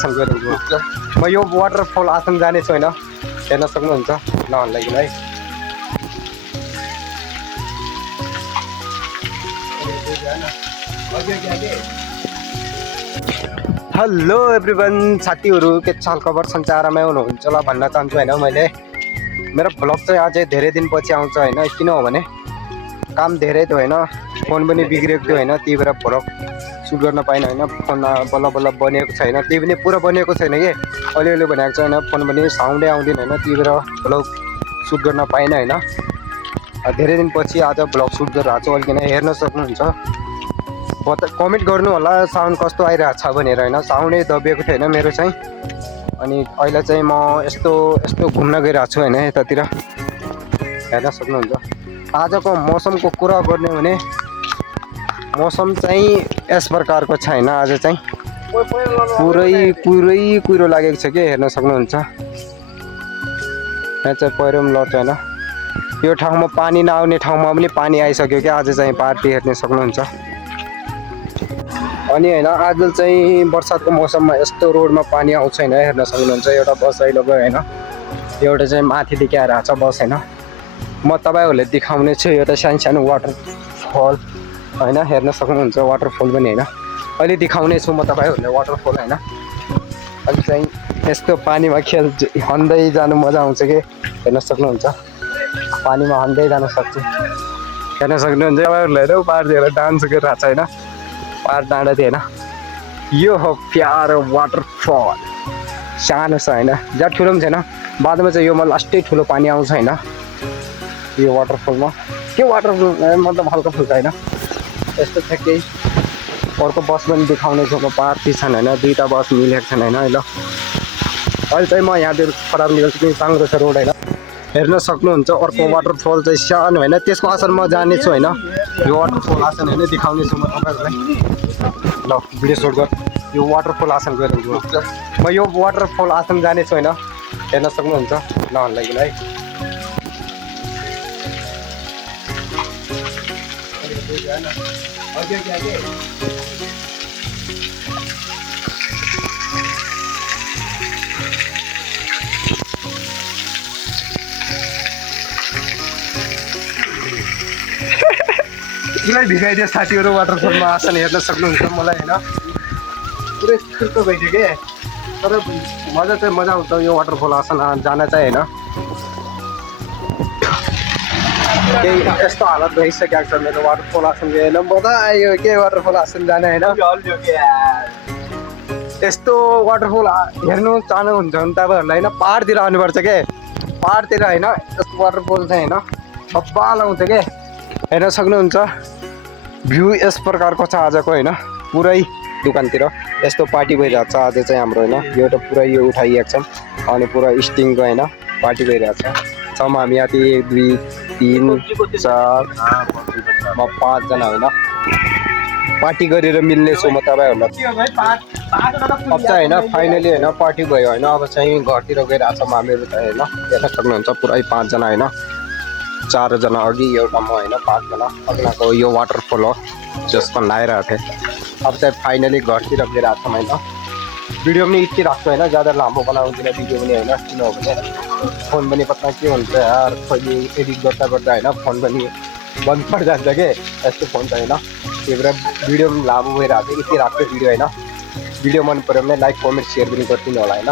म यो वाटरफल आसन जाने छु होइन, हेर्न सक्नुहुन्छ नभन्दाखेरि है। हेलो एभ्रिवान, साथीहरू के छ खबर, सञ्चारमा हुनुहुन्छ होला भन्न चाहन्छु होइन। मैले मेरो भ्लग चाहिँ अझै धेरै दिनपछि आउँछ होइन, किन हो भने काम धेरै थियो होइन, फोन पनि बिग्रेको थियो होइन, त्यही भएर भ्लग सुट गर्न पाइनँ होइन। फोन बल्ल बल्ल बनिएको छैन, त्यही पनि पुरा बनिएको छैन कि अलिअलि बनाएको छ होइन, फोन पनि साउन्डै आउँदैन होइन, त्यही भएर भ्लग सुट गर्न पाइनँ होइन। धेरै दिनपछि आज भ्लग सुट गरिरहेको छु, अलिकन हेर्न सक्नुहुन्छ। कमेन्ट गर्नु होला साउन्ड कस्तो आइरहेको छ भनेर होइन, साउन्डै दबिएको थियो होइन मेरो चाहिँ। अनि अहिले चाहिँ म यस्तो घुम्न गइरहेको छु होइन, यतातिर हेर्न सक्नुहुन्छ। आजको मौसमको कुरा गर्ने भने मौसम चाहिँ यस प्रकारको छ होइन, आज चाहिँ पुरै कुहिरो लागेको छ कि हेर्न सक्नुहुन्छ। यहाँ चाहिँ पहिरो पनि लड्छ होइन, यो ठाउँमा पानी नआउने ठाउँमा पनि पानी आइसक्यो क्या आज चाहिँ, पार्टी हेर्न सक्नुहुन्छ। अनि होइन आज चाहिँ बर्सातको मौसममा यस्तो रोडमा पानी आउँछ होइन, हेर्न सक्नुहुन्छ। एउटा बस अहिले गयो होइन, एउटा चाहिँ माथिदेखि आइरहेको छ बस होइन। म तपाईँहरूलाई देखाउने छु एउटा सानो वाटरफल होइन, हेर्न सक्नुहुन्छ वाटरफल पनि होइन। अहिले देखाउने छु म तपाईँहरूलाई वाटरफल होइन। अहिले चाहिँ यस्तो पानीमा हन्दै जानु मजा आउँछ कि हेर्न सक्नुहुन्छ, पानीमा हन्दै जान सक्छु हेर्न सक्नुहुन्छ। तपाईँहरूलाई हेर्नु पाहाडतिर डान्स गरिरहेको छ होइन, पाहाड डाँडा थियो होइन। यो हो प्यारो वाटरफल, सानो छ होइन, जहाँ ठुलो पनि छैन, बादमा चाहिँ यो लास्टै ठुलो पानी आउँछ होइन यो वाटरफलमा। के वाटरफल मतलब हल्का फुल्का होइन, यस्तो छ केही। अर्को बस पनि देखाउने छु म, पार्टी छन् होइन, दुईवटा बस मिलेको छन् होइन। अहिले चाहिँ म यहाँतिर खराब निकाल्छु कि साङ्ग्रो छ रोड होइन, हेर्न सक्नुहुन्छ। अर्को वाटरफल चाहिँ सानो होइन, त्यसको आसन म जानेछु होइन, यो वाटरफल आसन होइन देखाउने छु म तपाईँहरूलाई। ल भिडियो सुट गर, यो वाटरफल आसन गएर म यो वाटरफल आसन जानेछु होइन, हेर्न सक्नुहुन्छ नभन्दाखेरि है। पुरै भिगाइदियो साथीहरू, वाटरफलमा आसन हेर्न सक्नुहुन्छ मलाई होइन। पुरै सुर्को भइदियो कि, तर मजा आउँछ यो वाटरफल आसन जान चाहिँ होइन। केही यस्तो हालत भइसकेको छ मेरो वाटरफल आसन होइन, मजा आयो के वाटरफल आसन जाने होइन। यस्तो वाटरफल हेर्नु चाहनुहुन्छ भने तपाईँहरूलाई होइन पाहाडतिर आउनुपर्छ के, पाहाडतिर होइन यस्तो वाटरफल चाहिँ होइन बब्बाल आउँछ के हेर्न सक्नुहुन्छ। भ्यू यस प्रकारको छ आजको होइन, पुरै दोकानतिर यस्तो पार्टी भइरहेको छ आज चाहिँ हाम्रो होइन। यो त पुरै यो उठाइएको छ अनि पुरा स्टिङको होइन पार्टी भइरहेको छ। हामी यहाँ 1 2 3 4 5 जना होइन पार्टी गरेर मिल्नेछु म तपाईँहरूलाई। अब चाहिँ होइन फाइनली होइन पार्टी भयो होइन, अब चाहिँ घरतिर गइरहेको छौँ हामीहरू त होइन, हेर्न सक्नुहुन्छ पुरै 5 जना होइन, 4 जना अघि एउटा म होइन, 5 जना अग्लाको यो वाटरफल हो जसमा नहाइरहेको थिएँ। अब चाहिँ फाइनली घरतिर गइरहेको छौँ होइन। भिडियो पनि यति राख्छु होइन, ज्यादा लामो बनाउँदिनँ भिडियो पनि होइन, किनभने फोन पनि पत्ता के हुन्छ यार, कहिले एडिट गर्दा होइन फोन पनि बन्द पड जान्छ कि यस्तो फोन त होइन, त्यही भएर भिडियो पनि लामो भइरहेको थियो। यति राख्छु भिडियो होइन। भिडियो मन पऱ्यो भने लाइक कमेन्ट सेयर पनि गरिदिनु होला होइन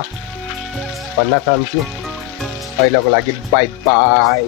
भन्न चाहन्छु। अहिलेको लागि बाई बाई।